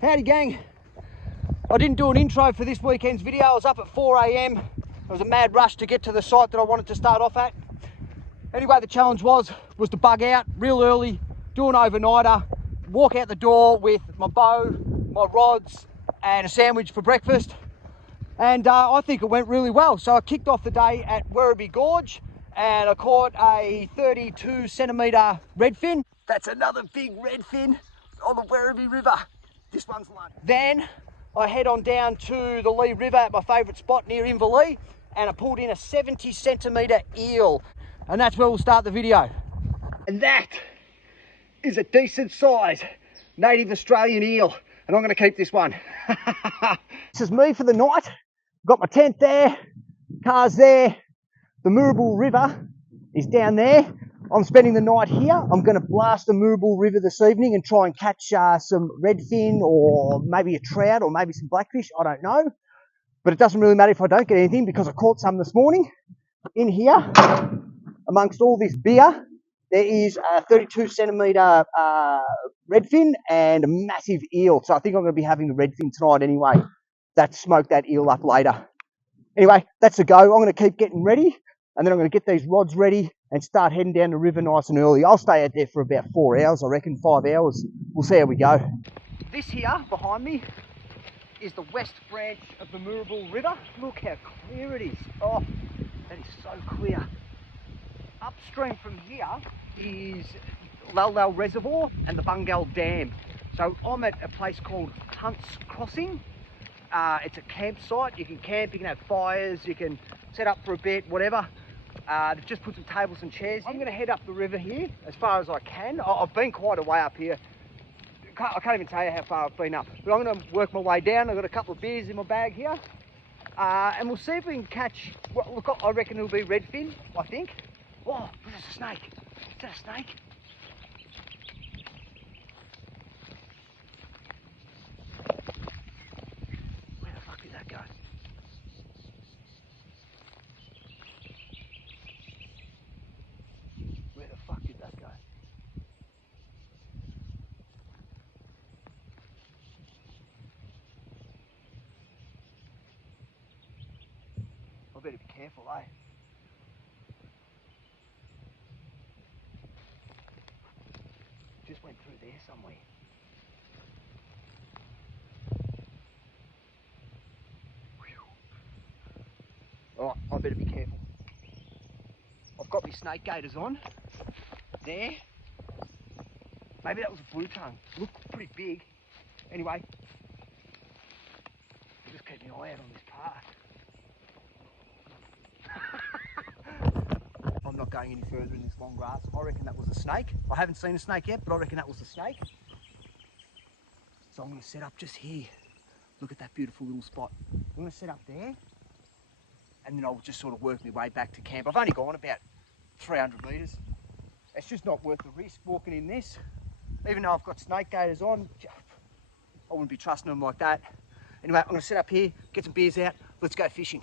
Howdy gang. I didn't do an intro for this weekend's video. I was up at 4 AM. It was a mad rush to get to the site that I wanted to start off at. Anyway, the challenge was to bug out real early, do an overnighter, walk out the door with my bow, my rods and a sandwich for breakfast. And I think it went really well. So I kicked off the day at Werribee Gorge and I caught a 32 centimetre redfin. That's another big redfin on the Werribee River. This one's lunch. Then I head on down to the Lee River at my favourite spot near Inverleigh and I pulled in a 70 centimetre eel. And that's where we'll start the video. And that is a decent size Native Australian eel. And I'm going to keep this one. This is me for the night. Got my tent there, car's there. The Murble River is down there. I'm spending the night here. I'm going to blast the Moorabool River this evening and try and catch some redfin or maybe a trout or maybe some blackfish. I don't know. But it doesn't really matter if I don't get anything because I caught some this morning. In here, amongst all this beer, there is a 32 centimetre redfin and a massive eel. So I think I'm going to be having the redfin tonight anyway. That's smoke that eel up later. Anyway, that's the go. I'm going to keep getting ready and then I'm going to get these rods ready and start heading down the river nice and early. I'll stay out there for about 4 hours, I reckon, 5 hours. We'll see how we go. This here behind me is the west branch of the Moorabool River. Look how clear it is. Oh, that is so clear. Upstream from here is Lal Lal Reservoir and the Bungal Dam. So I'm at a place called Hunt's Crossing. It's a campsite. You can camp, you can have fires, you can set up for a bit, whatever. They've just put some tables and chairs in. I'm going to head up the river here as far as I can. I've been quite a way up here. I can't even tell you how far I've been up. But I'm going to work my way down. I've got a couple of beers in my bag here. And we'll see if we can catch, well, look, I reckon it'll be redfin, I think. Oh, there's a snake. Is that a snake? Where the fuck did that go? Where the fuck did that go? I better be careful, eh? Just went through there somewhere. Alright, I better be careful. I've got my snake gaiters on. There. Maybe that was a blue tongue. Looked pretty big. Anyway, I'll just keep my eye out on this path. I'm not going any further in this long grass. I reckon that was a snake. I haven't seen a snake yet, but I reckon that was a snake. So I'm going to set up just here. Look at that beautiful little spot. I'm going to set up there and then I'll just sort of work my way back to camp. I've only gone about 300 metres. It's just not worth the risk walking in this. Even though I've got snake gaiters on, I wouldn't be trusting them like that. Anyway, I'm going to set up here, get some beers out. Let's go fishing.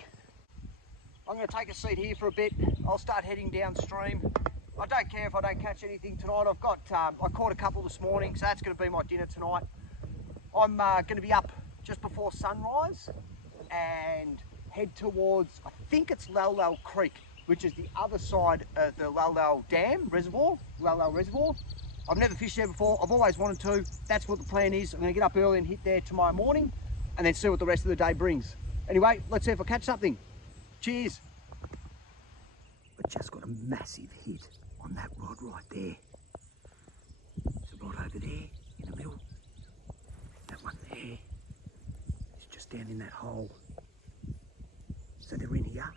I'm going to take a seat here for a bit. I'll start heading downstream. I don't care if I don't catch anything tonight. I've got, I caught a couple this morning, so that's going to be my dinner tonight. I'm going to be up just before sunrise and head towards, I think it's Lal Lal Creek, which is the other side of the Lal Lal Dam Reservoir, Lal Lal Reservoir. I've never fished there before. I've always wanted to. That's what the plan is. I'm going to get up early and hit there tomorrow morning and then see what the rest of the day brings. Anyway, let's see if I catch something. Cheers. I just got a massive hit on that rod right there. There's a rod over there in the middle. That one there is just down in that hole. So they're in here.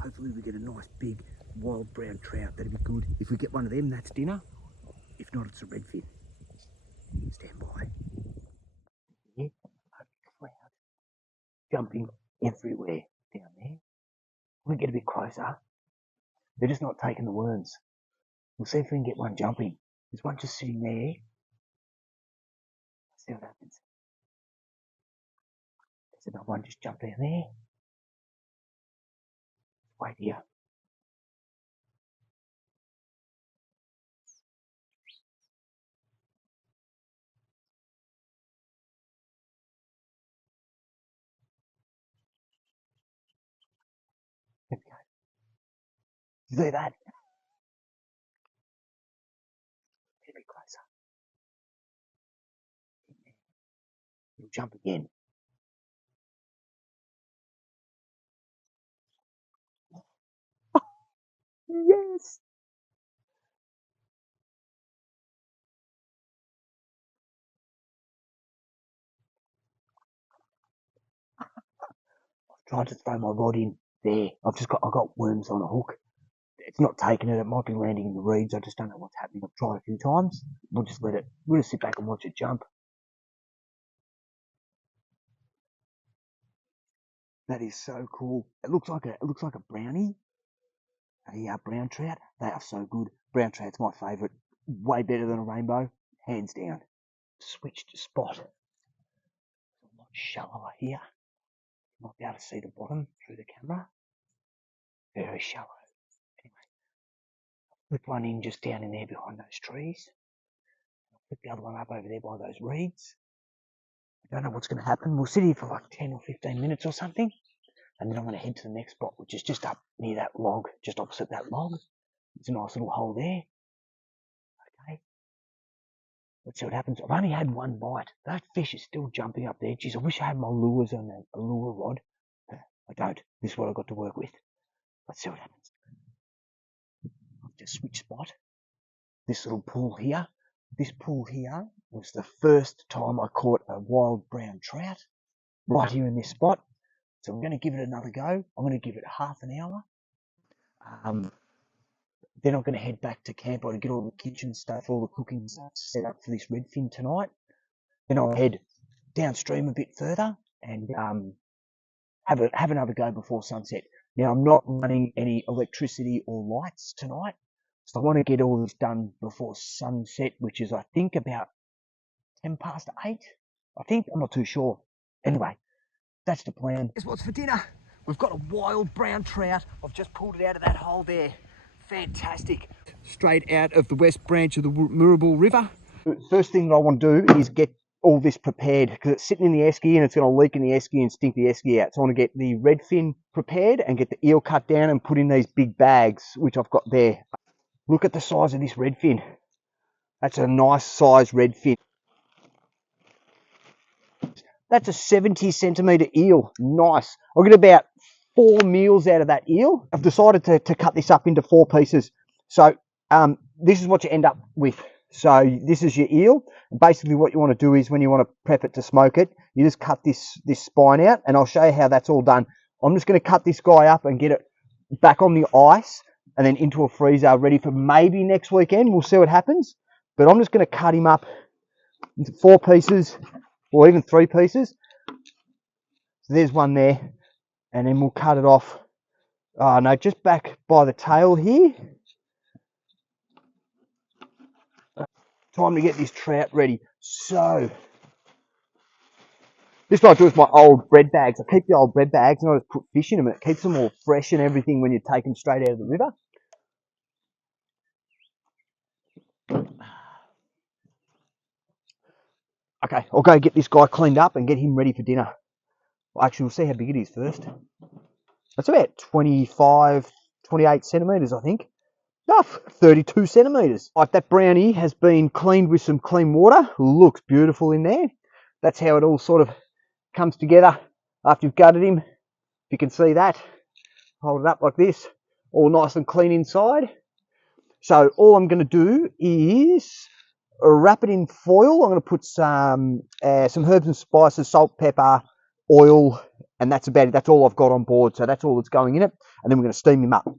Hopefully we get a nice big wild brown trout. That'd be good. If we get one of them, that's dinner. If not, it's a redfin. Stand by. Yeah, a cloud jumping everywhere down there. We'll get a bit closer. They're just not taking the worms. We'll see if we can get one jumping. There's one just sitting there. Let's see what happens. There's another one just jumped down there. Wait here. You see that? Get a bit closer. He'll jump again. Yes. Tried to throw my rod in there. I've got worms on a hook. It's not taking it. It might be landing in the reeds. I just don't know what's happening. I've tried a few times. We'll just sit back and watch it jump. That is so cool. It looks like a brownie. A brown trout. They are so good. Brown trout's my favourite. Way better than a rainbow, hands down. Switched spot. A lot shallower here. You might be able to see the bottom through the camera. Very shallow. Anyway, flip one in just down in there behind those trees. I'll flip the other one up over there by those reeds. I don't know what's going to happen. We'll sit here for like 10 or 15 minutes or something. And then I'm going to head to the next spot, which is just up near that log, just opposite that log. It's a nice little hole there. Okay. Let's see what happens. I've only had one bite. That fish is still jumping up there. Geez, I wish I had my lures on a lure rod. I don't. This is what I've got to work with. Let's see what happens. I've just switched spot. This little pool here. This pool here was the first time I caught a wild brown trout. Right here in this spot. So I'm going to give it another go. I'm going to give it half an hour. Then I'm going to head back to camp to get all the kitchen stuff, all the cooking stuff set up for this redfin tonight. Then I'll head downstream a bit further and have another go before sunset. Now I'm not running any electricity or lights tonight, so I want to get all this done before sunset, which is I think about 8:10. I think, I'm not too sure. Anyway, that's the plan. Guess what's for dinner? We've got a wild brown trout. I've just pulled it out of that hole there. Fantastic. Straight out of the west branch of the Murble River. First thing that I want to do is get all this prepared because it's sitting in the esky and it's going to leak in the esky and stink the esky out. So I want to get the redfin prepared and get the eel cut down and put in these big bags, which I've got there. Look at the size of this redfin. That's a nice size redfin. That's a 70 centimetre eel. Nice. I'll get about 4 meals out of that eel. I've decided to cut this up into 4 pieces. So this is what you end up with. So this is your eel. Basically what you want to do is when you want to prep it to smoke it, you just cut this spine out, and I'll show you how that's all done. I'm just going to cut this guy up and get it back on the ice and then into a freezer ready for maybe next weekend. We'll see what happens. But I'm just going to cut him up into 4 pieces or even 3 pieces. So there's one there, and then we'll cut it off. Oh no, just back by the tail here. Time to get this trout ready. So this is what I do with my old bread bags. I keep the old bread bags and I just put fish in them, and it keeps them all fresh and everything when you take them straight out of the river. Okay, I'll go get this guy cleaned up and get him ready for dinner. Well, actually, we'll see how big it is first. That's about 25, 28 centimetres, I think. Oh, 32 centimetres. Like that brownie has been cleaned with some clean water. Looks beautiful in there. That's how it all sort of comes together after you've gutted him. If you can see that, hold it up like this, all nice and clean inside. So all I'm going to do is wrap it in foil. I'm going to put some herbs and spices, salt, pepper, oil, and that's about it. That's all I've got on board. So that's all that's going in it. And then we're going to steam him up.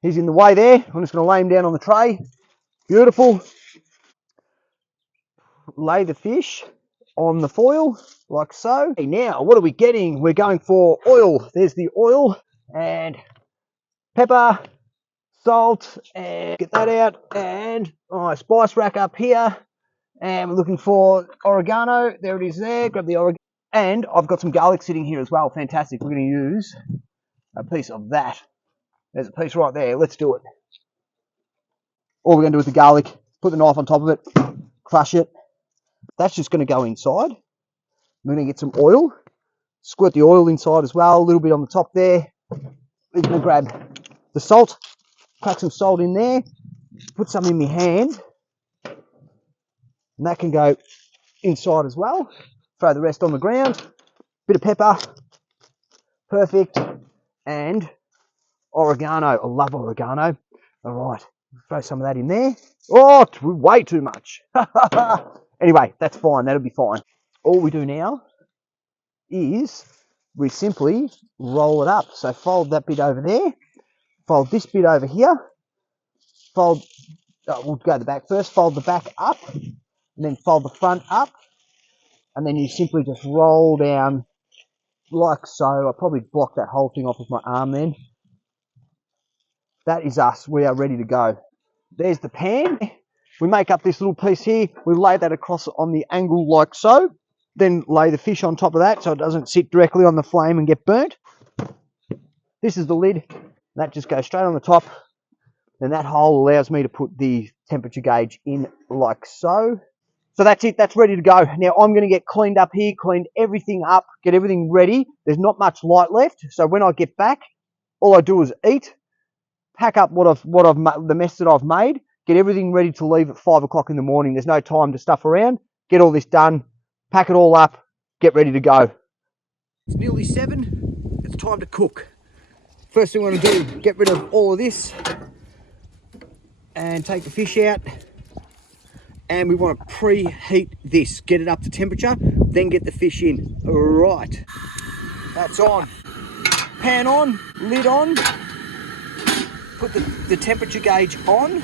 He's in the way there. I'm just going to lay him down on the tray. Beautiful. Lay the fish on the foil like so. Okay, now what are we getting? We're going for oil. There's the oil and pepper, salt, and get that out, and spice rack up here, and we're looking for oregano. There it is there. Grab the oregano, and I've got some garlic sitting here as well. Fantastic. We're going to use a piece of that. There's a piece right there. Let's do it. All we're going to do with the garlic, put the knife on top of it, crush it. That's just going to go inside. We're going to get some oil, squirt the oil inside as well, a little bit on the top there. we're going to grab the salt, crack some salt in there, put some in my hand, and that can go inside as well. Throw the rest on the ground, bit of pepper, perfect, and oregano. I love oregano. All right, throw some of that in there. Oh, way too much. Anyway, that's fine, that'll be fine. All we do now is we simply roll it up. So fold that bit over there, fold this bit over here, fold, we'll go the back first, fold the back up, and then fold the front up, and then you simply just roll down like so. I'll probably block that whole thing off with my arm then. That is us, we are ready to go. There's the pan. We make up this little piece here, we lay that across on the angle like so, then lay the fish on top of that so it doesn't sit directly on the flame and get burnt. This is the lid, that just goes straight on the top. Then that hole allows me to put the temperature gauge in like so. So that's it, that's ready to go. Now I'm going to get cleaned up here, cleaned everything up, get everything ready. There's not much light left, so when I get back, all I do is eat, pack up the mess that I've made, get everything ready to leave at 5 o'clock in the morning. There's no time to stuff around. Get all this done, pack it all up, get ready to go. It's nearly 7, it's time to cook. First thing I want to do, get rid of all of this and take the fish out. And we want to preheat this, get it up to temperature, then get the fish in. Right, that's on. Pan on, lid on, put the temperature gauge on.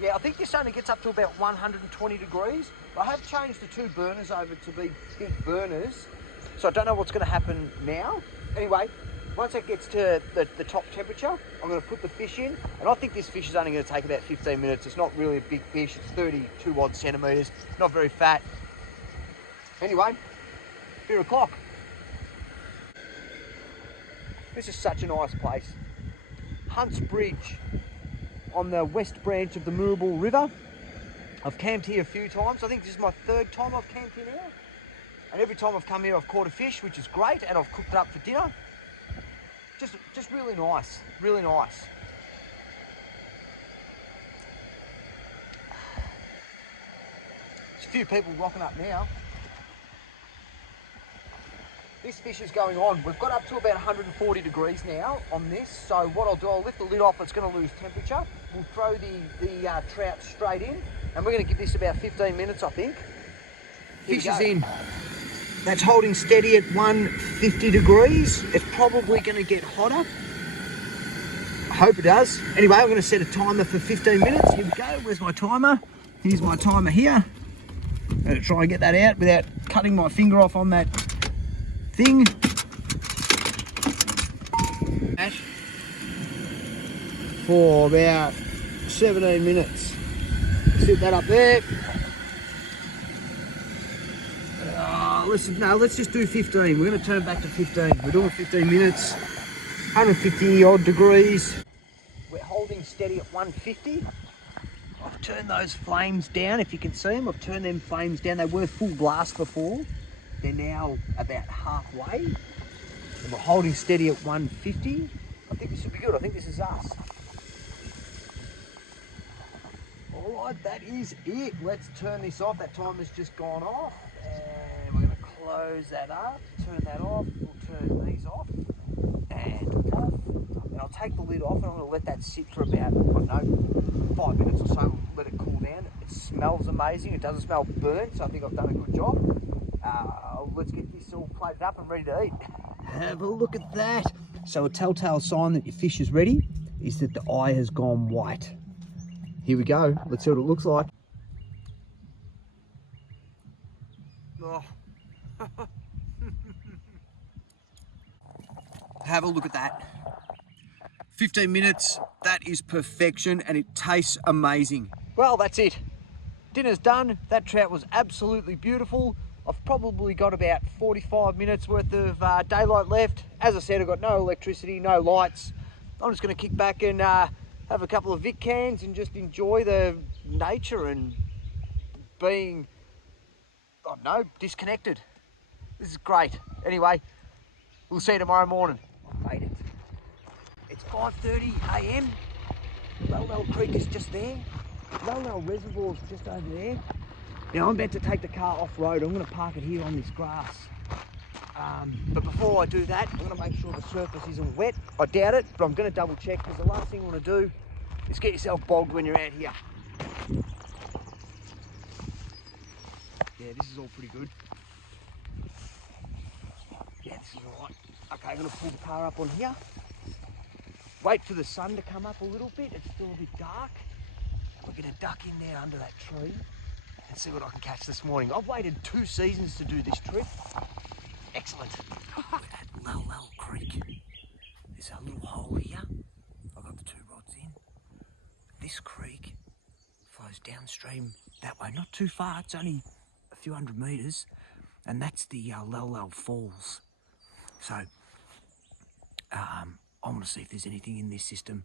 Yeah, I think this only gets up to about 120 degrees. I have changed the 2 burners over to be big burners, so I don't know what's going to happen now. Anyway, once it gets to the top temperature, I'm going to put the fish in, and I think this fish is only going to take about 15 minutes. It's not really a big fish, it's 32 odd centimetres, not very fat. Anyway, 3 o'clock. This is such a nice place. Hunt's Bridge on the west branch of the Murble River. I've camped here a few times. I think this is my 3rd time I've camped in here. And every time I've come here, I've caught a fish, which is great, and I've cooked it up for dinner. Just really nice, really nice. There's a few people rocking up now. This fish is going on. We've got up to about 140 degrees now on this. So what I'll do, I'll lift the lid off, it's going to lose temperature. We'll throw the trout straight in, and we're going to give this about 15 minutes, I think. Fish is in. That's holding steady at 150 degrees. It's probably going to get hotter. I hope it does. Anyway, I'm going to set a timer for 15 minutes. Here we go. Where's my timer? Here's my timer here. I'm going to try and get that out without cutting my finger off on that thing. For about 17 minutes. Sit that up there. Let's just do 15. We're going to turn back to 15. We're doing 15 minutes, 150 odd degrees. We're holding steady at 150. I've turned those flames down, if you can see them. I've turned them flames down. They were full blast before. They're now about halfway. And we're holding steady at 150. I think this will be good. I think this is us. All right, that is it. Let's turn this off. That timer's just gone off. And we're going to close that up, turn that off. We'll turn these off and off. And I'll take the lid off, and I'm going to let that sit for about, I don't know, 5 minutes or so. Let it cool down. It smells amazing. It doesn't smell burnt, so I think I've done a good job. Let's get this all plated up and ready to eat. Have a look at that. So a telltale sign that your fish is ready is that the eye has gone white. Here we go. Let's see what it looks like. Oh. Have a look at that. 15 minutes, that is perfection, and it tastes amazing. Well, that's it. Dinner's done. That trout was absolutely beautiful. I've probably got about 45 minutes worth of daylight left. As I said, I've got no electricity, no lights. I'm just going to kick back and have a couple of Vic cans and just enjoy the nature and being, I don't know, disconnected. This is great. Anyway, we'll see you tomorrow morning. I hate it. It's 5:30 AM. Lal Lal Creek is just there. Lal Lal Reservoir is just over there. Now I'm about to take the car off-road. I'm going to park it here on this grass. But before I do that, I'm going to make sure the surface isn't wet. I doubt it, but I'm going to double check, because the last thing you want to do is get yourself bogged when you're out here. Yeah, this is all pretty good. Yeah, this is all right. Okay, I'm going to pull the car up on here. Wait for the sun to come up a little bit. It's still a bit dark. We're going to duck in there under that tree and see what I can catch this morning. I've waited 2 seasons to do this trip. Excellent. At Lal Lal Creek, there's a little hole here. I've got the 2 rods in. This creek flows downstream that way, not too far. It's only a few hundred metres, and that's the Lal Lal Falls. So I want to see if there's anything in this system,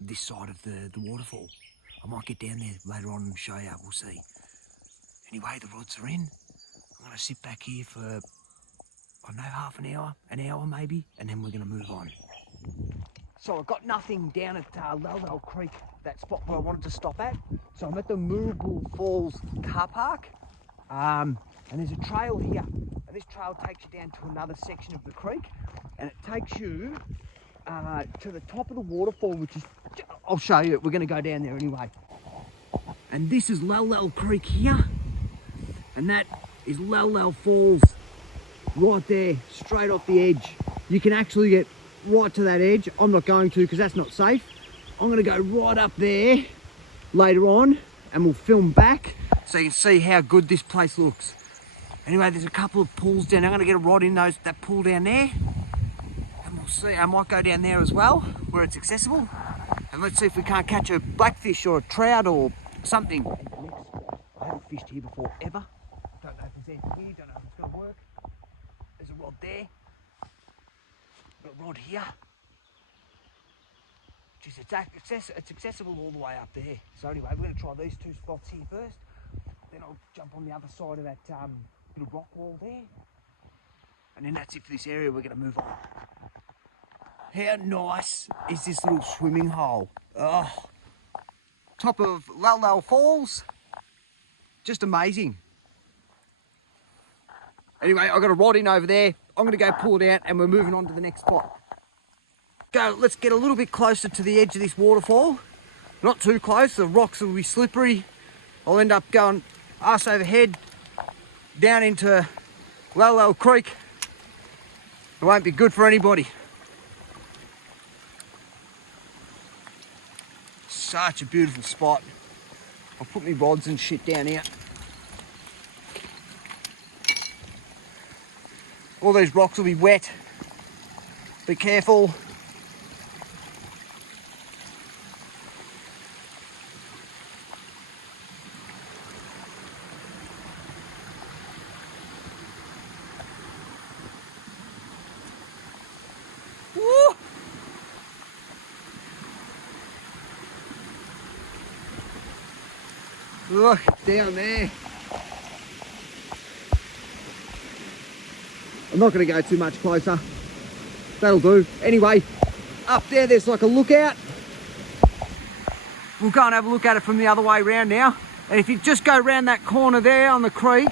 this side of the waterfall. I might get down there later on and show you. We'll see. Anyway, the rods are in. I'm going to sit back here for, I don't know, half an hour maybe, and then we're going to move on. So I've got nothing down at Lal Lal Creek, that spot where I wanted to stop at. So I'm at the Murble Falls car park, and there's a trail here. And this trail takes you down to another section of the creek, and it takes you to the top of the waterfall, which is, I'll show you, we're going to go down there anyway. And this is Lal Lal Creek here, and that is Lal Lal Falls right there, straight off the edge. You can actually get right to that edge. I'm not going to, because that's not safe. I'm going to go right up there later on, and we'll film back so you can see how good this place looks. Anyway, there's a couple of pools down there. I'm going to get a rod in that pool down there, and we'll see. I might go down there as well, where it's accessible, and let's see if we can't catch a blackfish or a trout or something. I haven't fished here before, ever. Don't know if there's anything here, don't know if it's going to work. There's a rod there. Got a rod here. Jeez, it's accessible all the way up there. So anyway, we're going to try these 2 spots here first. Then I'll jump on the other side of that bit of rock wall there. And then that's it for this area. We're going to move on. How nice is this little swimming hole? Oh, top of Lal Lal Falls. Just amazing. Anyway, I've got a rod in over there. I'm going to go pull it out, and we're moving on to the next spot. Let's get a little bit closer to the edge of this waterfall. Not too close, the rocks will be slippery. I'll end up going arse over head down into Lal Lal Creek. It won't be good for anybody. Such a beautiful spot. I'll put my rods and shit down here. All these rocks will be wet. Be careful. Woo! Look down there. I'm not going to go too much closer. That'll do. Anyway, up there's like a lookout. We'll go and have a look at it from the other way around now. And if you just go around that corner there on the creek,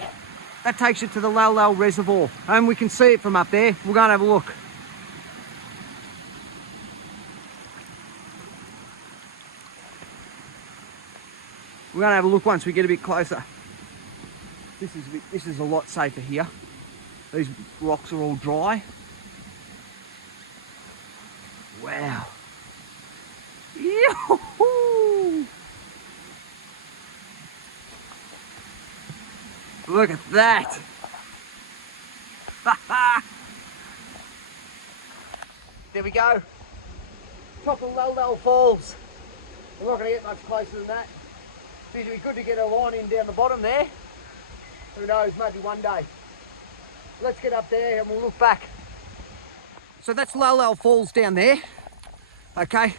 that takes you to the Lal Lal Reservoir. And we can see it from up there. We'll go and have a look. We're going to have a look once we get a bit closer. This is a lot safer here. These rocks are all dry. Wow. Yoo-hoo! Look at that. There we go. Top of Lal Lal Falls. We're not going to get much closer than that. It's usually good to get a line in down the bottom there. Who knows, maybe one day. Let's get up there and we'll look back. So that's Lal Lal Falls down there. Okay,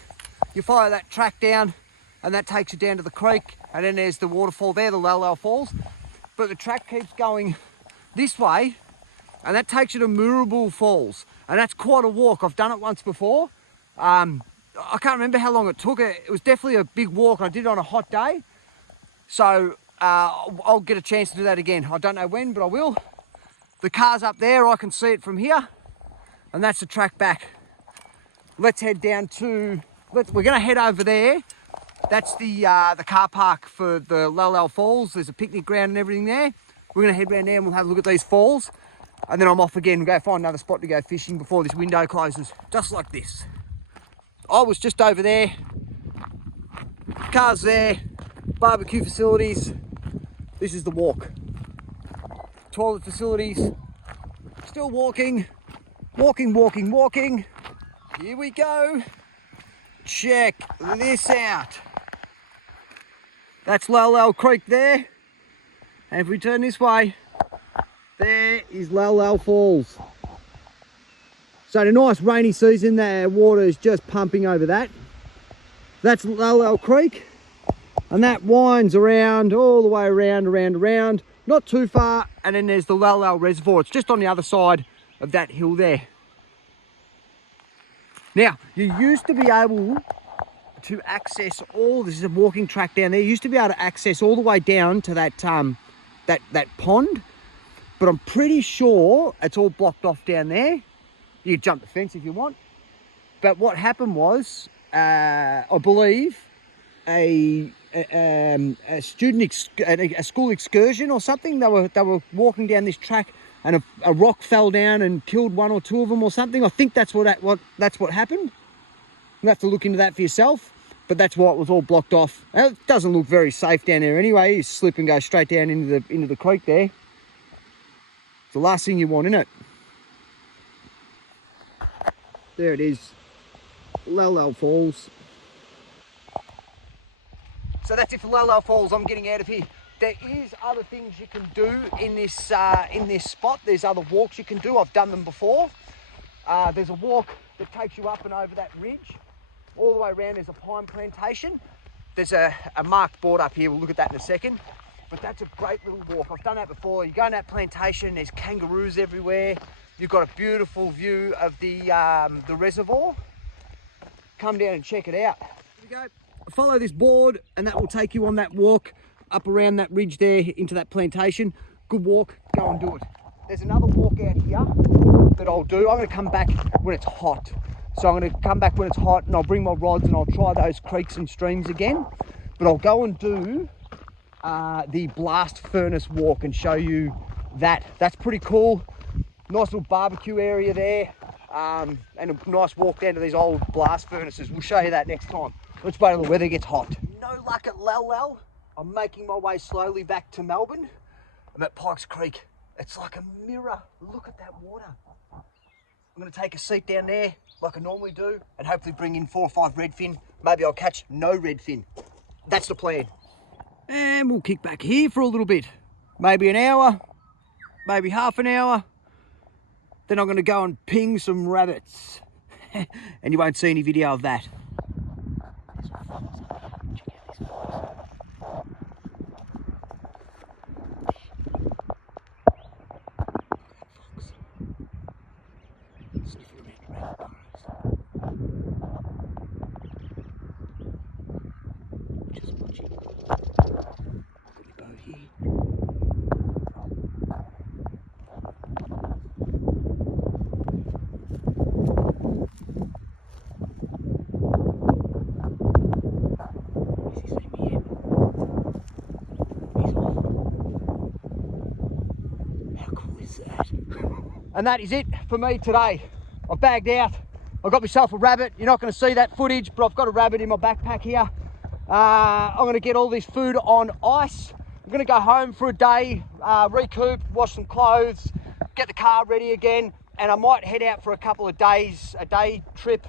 you follow that track down and that takes you down to the creek, and then there's the waterfall there, the Lal Lal Falls. But the track keeps going this way and that takes you to Moorabool Falls, and that's quite a walk. I've done it once before. I can't remember how long it took. It was definitely a big walk. I did it on a hot day. So I'll get a chance to do that again. I don't know when, but I will. The car's up there, I can see it from here. And that's the track back. Let's head down to, we're gonna head over there. That's the car park for the Lal Lal Falls. There's a picnic ground and everything there. We're gonna head around there and we'll have a look at these falls. And then I'm off again and go find another spot to go fishing before this window closes. Just like this. I was just over there. Cars there, barbecue facilities. This is the walk. Toilet facilities. Still walking. Walking. Here we go. Check this out. That's Lal Lal Creek there. And if we turn this way, there is Lal Lal Falls. So in a nice rainy season, the water is just pumping over that. That's Lal Lal Creek. And that winds around, all the way around. Not too far. And then there's the Lal Lal Reservoir. It's just on the other side of that hill there. Now, you used to be able to access this is a walking track down there. You used to be able to access all the way down to that that pond, but I'm pretty sure it's all blocked off down there. You can jump the fence if you want. But what happened was, I believe, a school excursion or something. They were walking down this track, and a rock fell down and killed one or two of them or something. I think that's what happened. You have to look into that for yourself, but that's why it was all blocked off. And it doesn't look very safe down there anyway. You slip and go straight down into the creek there. It's the last thing you want, isn't it? There it is, Lal Lal Falls. So that's it for Lal Lal Falls. I'm getting out of here. There is other things you can do in this spot. There's other walks you can do. I've done them before. There's a walk that takes you up and over that ridge. All the way around there's a pine plantation. There's a marked board up here. We'll look at that in a second. But that's a great little walk. I've done that before. You go in that plantation, there's kangaroos everywhere. You've got a beautiful view of the reservoir. Come down and check it out. Here we go. Follow this board and that will take you on that walk up around that ridge there into that plantation. Good walk, go and do it. There's another walk out here that I'll do. I'm gonna come back when it's hot. So I'm gonna come back when it's hot and I'll bring my rods and I'll try those creeks and streams again. But I'll go and do the blast furnace walk and show you that. That's pretty cool. Nice little barbecue area there. And a nice walk down to these old blast furnaces. We'll show you that next time. Let's wait until the weather gets hot. No luck at Lal Lal. I'm making my way slowly back to Melbourne. I'm at Pykes Creek. It's like a mirror. Look at that water. I'm going to take a seat down there like I normally do and hopefully bring in 4 or 5 redfin. Maybe I'll catch no redfin. That's the plan. And we'll kick back here for a little bit. Maybe an hour, maybe half an hour. Then I'm going to go and ping some rabbits. And you won't see any video of that. And that is it for me today. I've bagged out. I've got myself a rabbit. You're not going to see that footage, but I've got a rabbit in my backpack here. I'm going to get all this food on ice. I'm going to go home for a day, recoup, wash some clothes, get the car ready again, and I might head out for a couple of days, a day trip.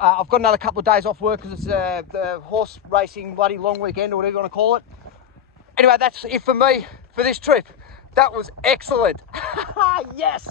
I've got another couple of days off work because it's the horse racing bloody long weekend or whatever you want to call it. Anyway, that's it for me for this trip. That was excellent. Yes.